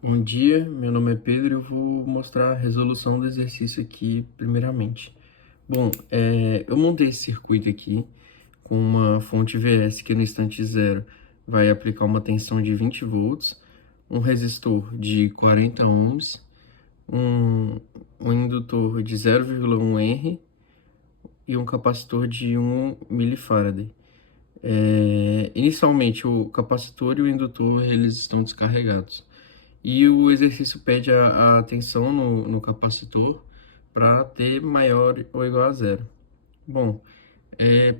Bom dia, meu nome é Pedro e eu vou mostrar a resolução do exercício aqui primeiramente. Bom, eu montei esse circuito aqui com uma fonte VS que no instante zero vai aplicar uma tensão de 20 volts, um resistor de 40 ohms, um indutor de 0,1 R e um capacitor de 1 milifarad. Inicialmente, o capacitor e o indutor eles estão descarregados. E o exercício pede a tensão no capacitor para ter maior ou igual a zero. Bom,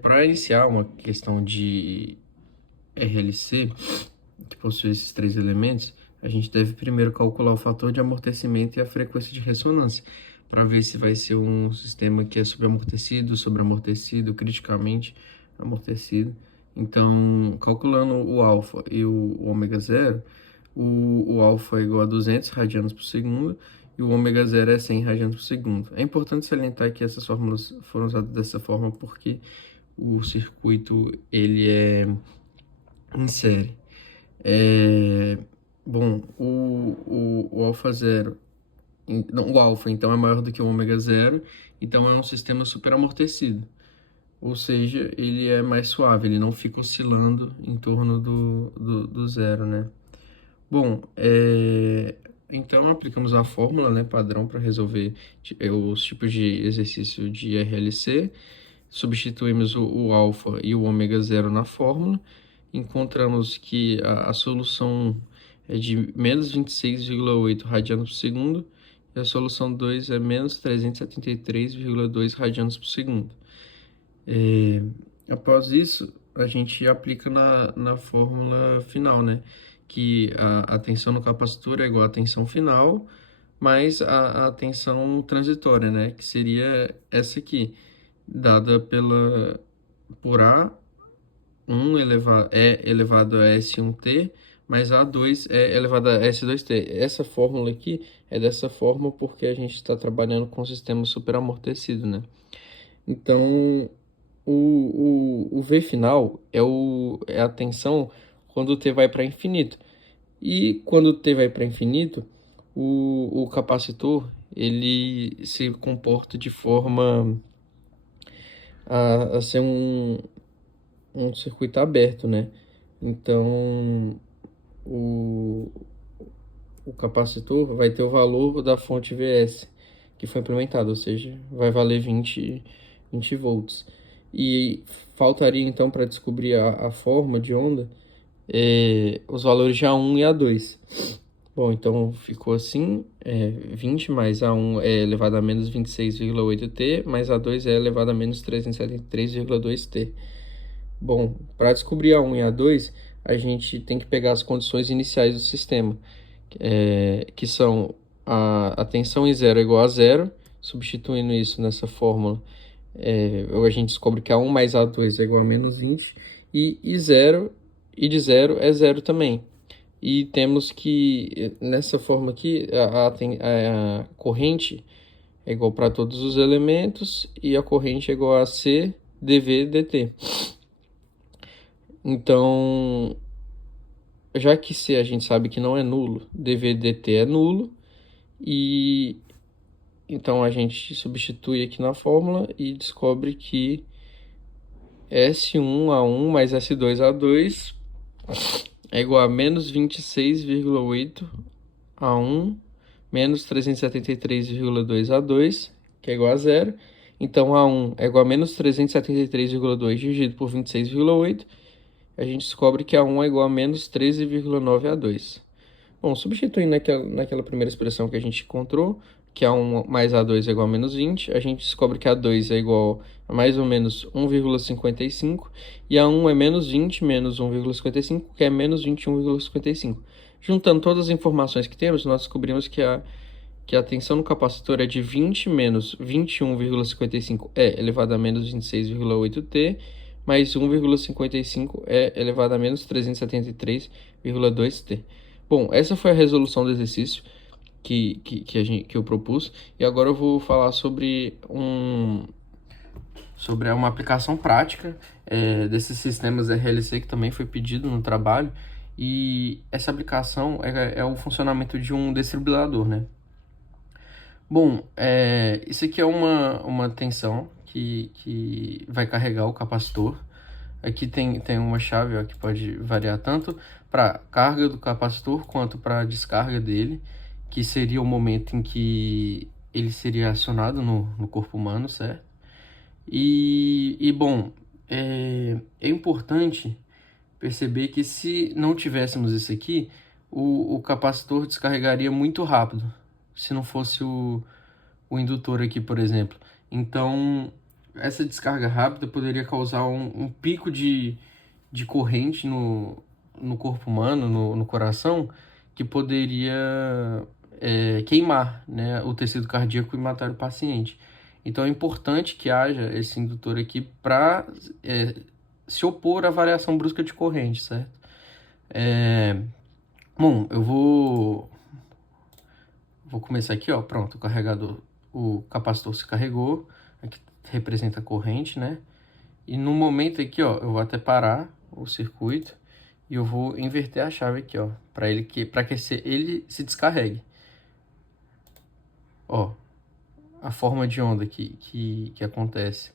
para iniciar uma questão de RLC, que possui esses três elementos, a gente deve primeiro calcular o fator de amortecimento e a frequência de ressonância, para ver se vai ser um sistema que é subamortecido, sobreamortecido, criticamente amortecido. Então, calculando o alfa e o ômega zero, o alfa é igual a 200 radianos por segundo e o ômega zero é 100 radianos por segundo. É importante salientar que essas fórmulas foram usadas dessa forma porque o circuito ele é em série. Bom, o alfa zero, não, o alfa então é maior do que o ômega zero, então é um sistema super amortecido. Ou seja, ele é mais suave, ele não fica oscilando em torno do zero, né? Bom, então aplicamos a fórmula, né, padrão para resolver os tipos de exercício de RLC. Substituímos o alfa e o ômega zero na fórmula. Encontramos que a solução é de menos 26,8 radianos por segundo e a solução 2 é menos 373,2 radianos por segundo. Após isso, a gente aplica na fórmula final, né? Que a tensão no capacitor é igual à tensão final, mais a tensão transitória, né? Que seria essa aqui, dada por elevado a S1T, mais A2 é elevado a S2T. Essa fórmula aqui é dessa forma porque a gente está trabalhando com um sistema superamortecido, né? Então, o V final é a tensão quando o T vai para infinito. E quando o T vai para infinito, o capacitor ele se comporta de forma a ser um circuito aberto, né? Então, o, o capacitor vai ter o valor da fonte VS que foi implementada, ou seja, vai valer 20 volts. E faltaria então para descobrir a forma de onda os valores de A1 e A2. Bom, então ficou assim, 20 mais A1 é elevado a menos 26,8T, mais A2 é elevado a menos 373,2T. Bom, para descobrir A1 e A2, a gente tem que pegar as condições iniciais do sistema, que são a tensão em zero é igual a zero. Substituindo isso nessa fórmula, a gente descobre que A1 mais A2 é igual a menos 20, e de zero é zero também. E temos que, nessa forma aqui, a corrente é igual para todos os elementos e a corrente é igual a C dV dt. Então, já que C a gente sabe que não é nulo, dV dt é nulo, e então a gente substitui aqui na fórmula e descobre que S1A1 mais S2A2 é igual a menos 26,8 A1 menos 373,2 A2, que é igual a zero. Então, A1 é igual a menos 373,2 dividido por 26,8. A gente descobre que A1 é igual a menos 13,9 A2. Bom, substituindo naquela primeira expressão que a gente encontrou, que A1 mais A2 é igual a menos 20, a gente descobre que A2 é igual a mais ou menos 1,55, e A1 é menos 20 menos 1,55, que é menos 21,55. Juntando todas as informações que temos, nós descobrimos que a tensão no capacitor é de 20 menos 21,55 é elevado a menos 26,8T, mais 1,55 é elevado a menos 373,2T. Bom, essa foi a resolução do exercício que eu propus, e agora eu vou falar sobre uma aplicação prática desses sistemas RLC que também foi pedido no trabalho, E essa aplicação é o funcionamento de um desfibrilador, né? Bom, isso aqui é uma tensão que vai carregar o capacitor. Aqui tem uma chave, ó, que pode variar tanto para carga do capacitor quanto para descarga dele, que seria o momento em que ele seria acionado no corpo humano, certo? Bom, é importante perceber que se não tivéssemos isso aqui, o capacitor descarregaria muito rápido, se não fosse o indutor aqui, por exemplo. Então, essa descarga rápida poderia causar um pico de corrente no corpo humano, no coração, que poderia queimar, né, o tecido cardíaco e matar o paciente. Então, é importante que haja esse indutor aqui para se opor à variação brusca de corrente, certo? Bom, eu vou começar aqui, ó, pronto, o carregador, o capacitor se carregou, aqui representa a corrente, né? E no momento aqui, ó, eu vou até parar o circuito e eu vou inverter a chave aqui, ó, para ele se descarregue. Ó, a forma de onda que acontece.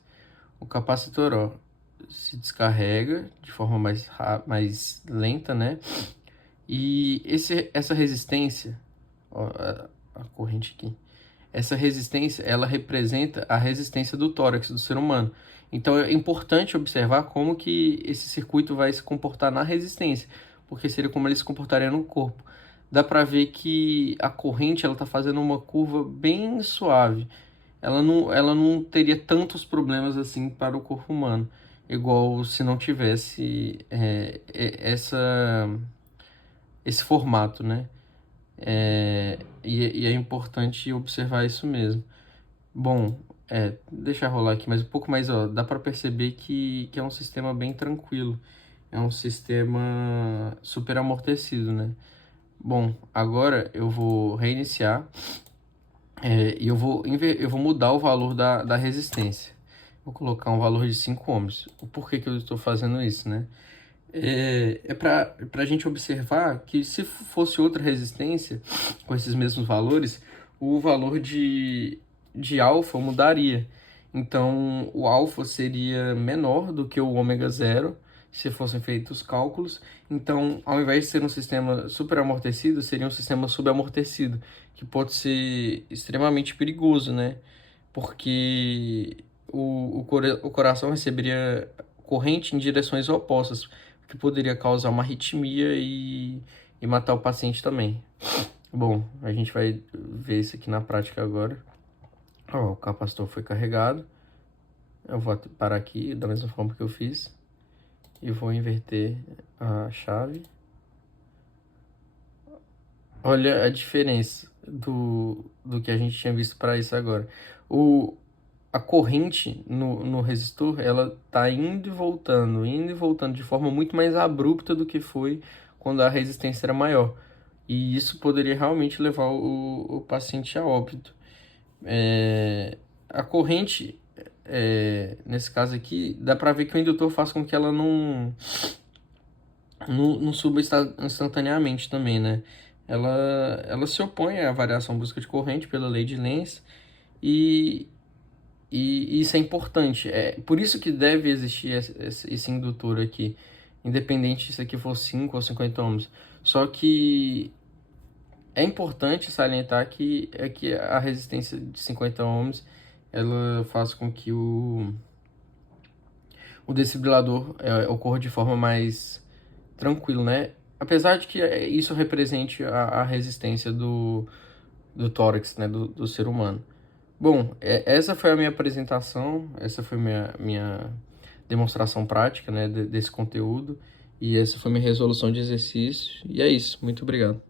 O capacitor, ó, se descarrega de forma mais lenta, né? E essa resistência, ó, a corrente aqui, essa resistência, ela representa a resistência do tórax do ser humano. Então é importante observar como que esse circuito vai se comportar na resistência, porque seria como ele se comportaria no corpo. Dá para ver que a corrente ela está fazendo uma curva bem suave. Ela não teria tantos problemas assim para o corpo humano, igual se não tivesse esse formato, né? E é importante observar isso mesmo. Bom, deixa rolar aqui mais um pouco, mas ó, dá para perceber que é um sistema bem tranquilo. É um sistema super amortecido, né? Bom, agora eu vou reiniciar e eu vou mudar o valor da resistência. Vou colocar um valor de 5 ohms. Por que eu estou fazendo isso, né? Para a gente observar que se fosse outra resistência com esses mesmos valores, o valor de alfa mudaria. Então, o alfa seria menor do que o ômega zero, se fossem feitos os cálculos. Então, ao invés de ser um sistema superamortecido, seria um sistema subamortecido, que pode ser extremamente perigoso, né? Porque o coração receberia corrente em direções opostas, que poderia causar uma arritmia e matar o paciente também. Bom, a gente vai ver isso aqui na prática agora. Ó, o capacitor foi carregado. Eu vou parar aqui da mesma forma que eu fiz. E vou inverter a chave. Olha a diferença do que a gente tinha visto para isso agora. A corrente no resistor, ela tá indo e voltando de forma muito mais abrupta do que foi quando a resistência era maior. E isso poderia realmente levar o paciente a óbito. A corrente, nesse caso aqui, dá para ver que o indutor faz com que ela não suba instantaneamente também, né? Ela se opõe à variação brusca de corrente pela lei de Lenz e isso é importante. É por isso que deve existir esse indutor aqui, independente se aqui for 5 ou 50 ohms. Só que é importante salientar que a resistência de 50 ohms ela faz com que o desfibrilador ocorra de forma mais tranquila, né? Apesar de que isso represente a resistência do tórax, né, do ser humano. Bom, essa foi a minha apresentação, essa foi minha demonstração prática, né, desse conteúdo, e essa foi minha resolução de exercício, e é isso, muito obrigado.